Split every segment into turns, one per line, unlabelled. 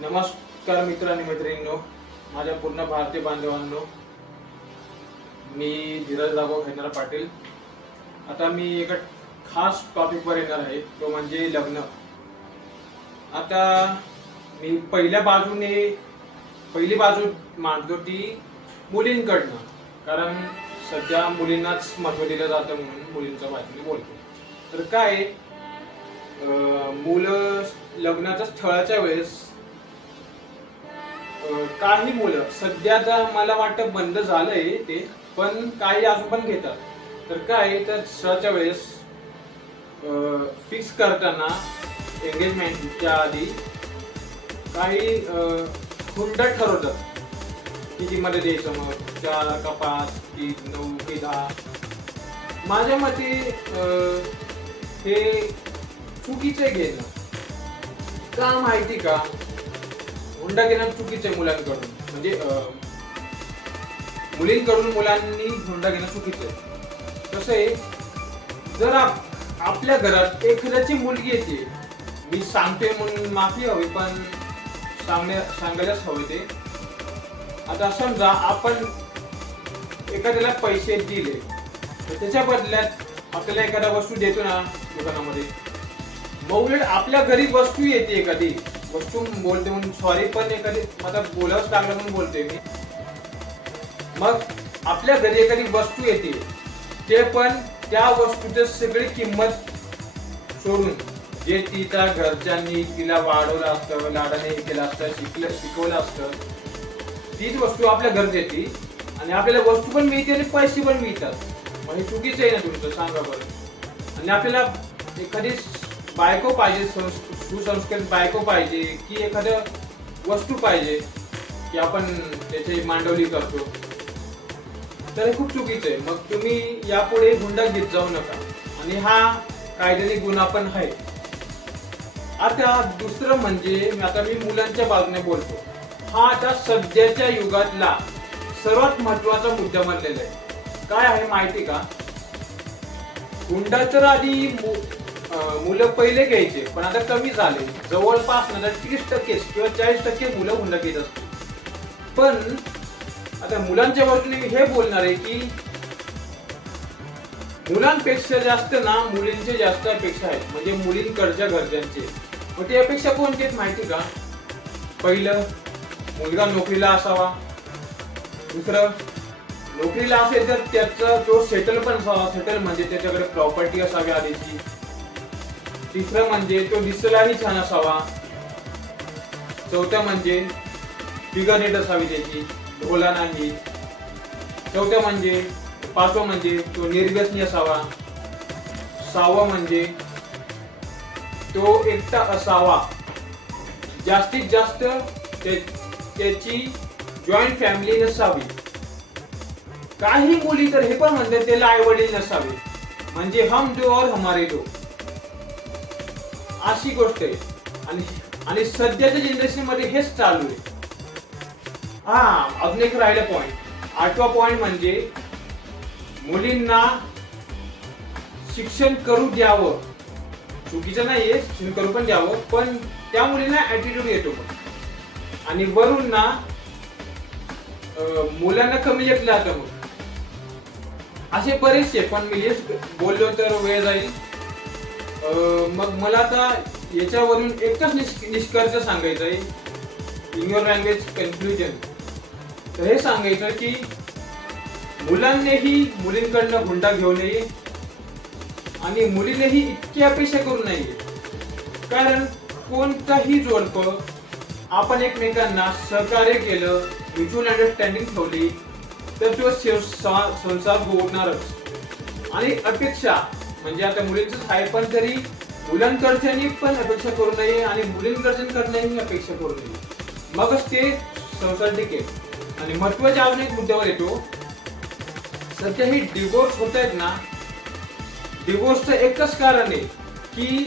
नमस्कार मित्र आणि मैत्रिणींनो माझ्या पूर्ण भारतीय बांधवांनो मी धीरज दाबो खैनारा पाटील. आता मी एका खास टॉपिकवर येणार आहे तो म्हणजे लग्न. आता मी पहिल्या बाजूने पहिली बाजू मांडतो ती मुलींकडनं. कारण सध्या मुलींनाच महत्त्व दिलं जातं म्हणून मुलींचा बाजूने बोलतो. तर काय मुलं लग्नाच्या स्थळाच्या वेळेस काही मुलं सध्या तर मला वाटतं बंद झालंय ते पण काही अजून पण घेतात. तर काय तर स्थळाच्या वेळेस फिक्स करताना एंगेजमेंटच्या आधी काही अं, हुंडा ठरवतात. कितीमध्ये द्यायचं मग? चार का पाच? की नऊ की दहा? माझ्या मते अं, हे चुकीचं आहे घेणं. का माहिती का? हुंडा घेणं चुकीचं आहे मुलांकडून. म्हणजे मुलींकडून मुलांनी हुंडा घेणं चुकीचं आहे. कसं आहे जर आप- आपल्या घरात एखाद्याची मुलगी येते मी सांगतोय म्हणून माफी हवी पण सांगण्या सांगायलाच हवे ते. आता समजा आपण एखाद्याला पैसे दिले तर त्याच्या बदल्यात आपल्याला एखादा वस्तू देतो ना दुकानामध्ये. मग आपल्या घरी वस्तू येते एखादी वस्तू बोलते म्हणून सॉरी पण एखादी मला बोलावंच लागलं म्हणून बोलते मी. मग आपल्या घरी एखादी वस्तू येते. ते पण त्या वस्तूची सगळी किंमत सोडून. जे तिच्या घरच्यांनी तिला वाढवलं असतं लाडाने हे केलं असतं शिकलं शिकवलं असतं तीच वस्तू आपल्या घरात येते. आणि आपल्याला वस्तू पण मिळते आणि पैसे पण मिळतात. मग हे चुकीचं आहे ना तुमचं? सांगा बरं. आणि आपल्याला एखादी बायको पाहिजे सुसंस्कृत बायको पाहिजे की एखाद्या वस्तू पाहिजे की आपण त्याची मांडवली करतो. तर हे खूप चुकीचं आहे. मग तुम्ही यापुढे हुंडा घेत जाऊ नका. आणि हा कायद्याने गुन्हा पण आहे. आता दुसरं म्हणजे आता मी मुलांच्या बाजूने बोलतो. हा आता सध्याच्या युगातला सर्वात महत्त्वाचा मुद्दा म्हणलेला आहे. काय आहे माहिती का? हुंडा तर आधी मुलं पहिले घ्यायचे पण आता कमी झाले. जवळपास ना तीस टक्के किंवा चाळीस टक्के मुलं हुंडा घेत असतात पण आता मुलांच्या बाजूने मी हे बोलणार आहे की मुलांपेक्षा जास्त ना मुलींचे जास्त अपेक्षा आहेत. म्हणजे मुलींकडच्या घरच्यांचे मग ते अपेक्षा कोणती आहेत माहिती का? पहिलं मुलगा नोकरीला असावा. दुसरं नोकरीला असेल तर त्याचा तो सेटल पण असावा. सेटल म्हणजे त्याच्याकडे प्रॉपर्टी असावी आधीची. तिसरं म्हणजे तो दिसायलाही छान असावा. चौथं म्हणजे फिगर नीट असावी त्याची. ढोला नाही. चौथं म्हणजे पाचवं म्हणजे तो निर्व्यसनी असावा. सहावं म्हणजे तो एकटा असावा. जास्तीत जास्त त्याची जॉईंट फॅमिली नसावी. काही मुली तर हे पण म्हणतात त्याला आई वडील नसावे. म्हणजे हम दो और हमारे दो अशी गोष्ट आहे. आणि आणि सध्याच्या जनरेशनमध्ये हेच चालू आहे. हा अजून एक राहिला पॉइंट आठवा पॉइंट म्हणजे मुलींना शिक्षण करू द्यावं. चुकीचं नाहीये शिक्षण करू पण द्यावं पण त्या मुलींना ऍटिट्यूड येतो पण आणि वरून ना मुलांना कमी लेखलं जातं मग असे बरेचसे पण मी हेच बोललो तर वेळ जाईल. मग मला आता याच्यावरून एकच निष्क- निष्कर्ष सांगायचा आहे. इन युअर लँग्वेज कन्फ्युजन तर हे सांगायचं की मुलांनीही मुलींकडनं हुंडा घेऊ नये आणि मुलीनेही इतकी अपेक्षा करू नये. कारण कोणताही जोडप आपण एकमेकांना सहकार्य केलं म्युच्युअल अंडरस्टँडिंग ठेवली तर तो संसार होणारच. आणि अपेक्षा म्हणजे आता मुलींच आहे पण तरी मुलांकडच्यानी पण अपेक्षा करू नये आणि मुलींकडच्यांकडनंही अपेक्षा करू नये. मगच ते संसार टिकेल आणि महत्त्वाच्या अजून एक मुद्द्यावर येतो. सध्या ही डिवोर्स होत आहेत ना डिवोर्सचं एकच कारण आहे की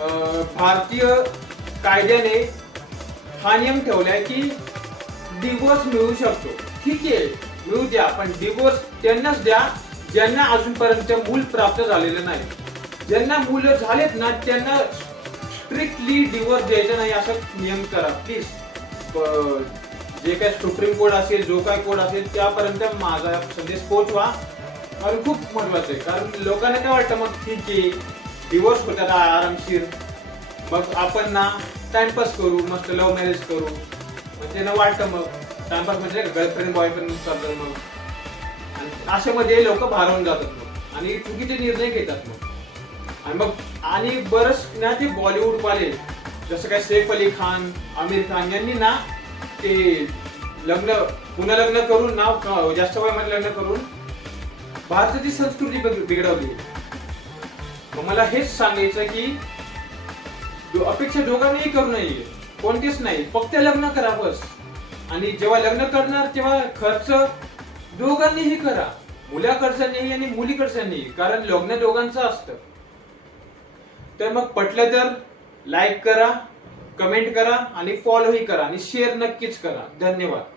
अं, भारतीय कायद्याने हा नियम ठेवलाय की डिवोर्स मिळू शकतो. ठीक आहे मिळू द्या पण डिवोर्स त्यांनाच द्या ज्यांना अजूनपर्यंत मूल प्राप्त झालेलं नाही. ज्यांना मुलं झालेत ना त्यांना स्ट्रिक्टली डिवोर्स द्यायचा नाही असं नियम करा. प्लीज जे काय सुप्रीम कोर्ट असेल जो काय कोर्ट असेल त्यापर्यंत माझा संदेश पोहोचवा. कारण खूप महत्वाचं आहे कारण लोकांना काय वाटतं मग ठीक आहे डिवोर्स होतात आरामशीर मग आपण ना टाइमपास करू मस्त लव्ह मॅरेज करू. मग त्यांना वाटतं मग टाइमपास म्हणजे गर्लफ्रेंड बॉयफ्रेंड चालतं मग. अशामध्ये लोक भारावून जातात मग. आणि चुकीचे निर्णय घेतात मग. आणि मग आणि बरंच ना ते बॉलिवूड वाले जसं काय सैफ अली खान आमिर खान यांनी ना ते लग्न पुन्हा लग्न करून ना जास्त वयामध्ये लग्न करून भारताची संस्कृती बिघडवली. मग मला हेच सांगायचं की अपेक्षा दोघांनाही करू नये कोणतेच नाही फक्त लग्न करा बस. आणि जेव्हा लग्न करणार तेव्हा खर्च दोघांनीही करा. मुलाकडच्यांनीही आणि मुलीकडच्यांनीही कारण लग्न दोघांचं असतं. तर मग पटलं तर लाईक करा कमेंट करा आणि फॉलोही करा आणि शेअर नक्कीच करा. धन्यवाद.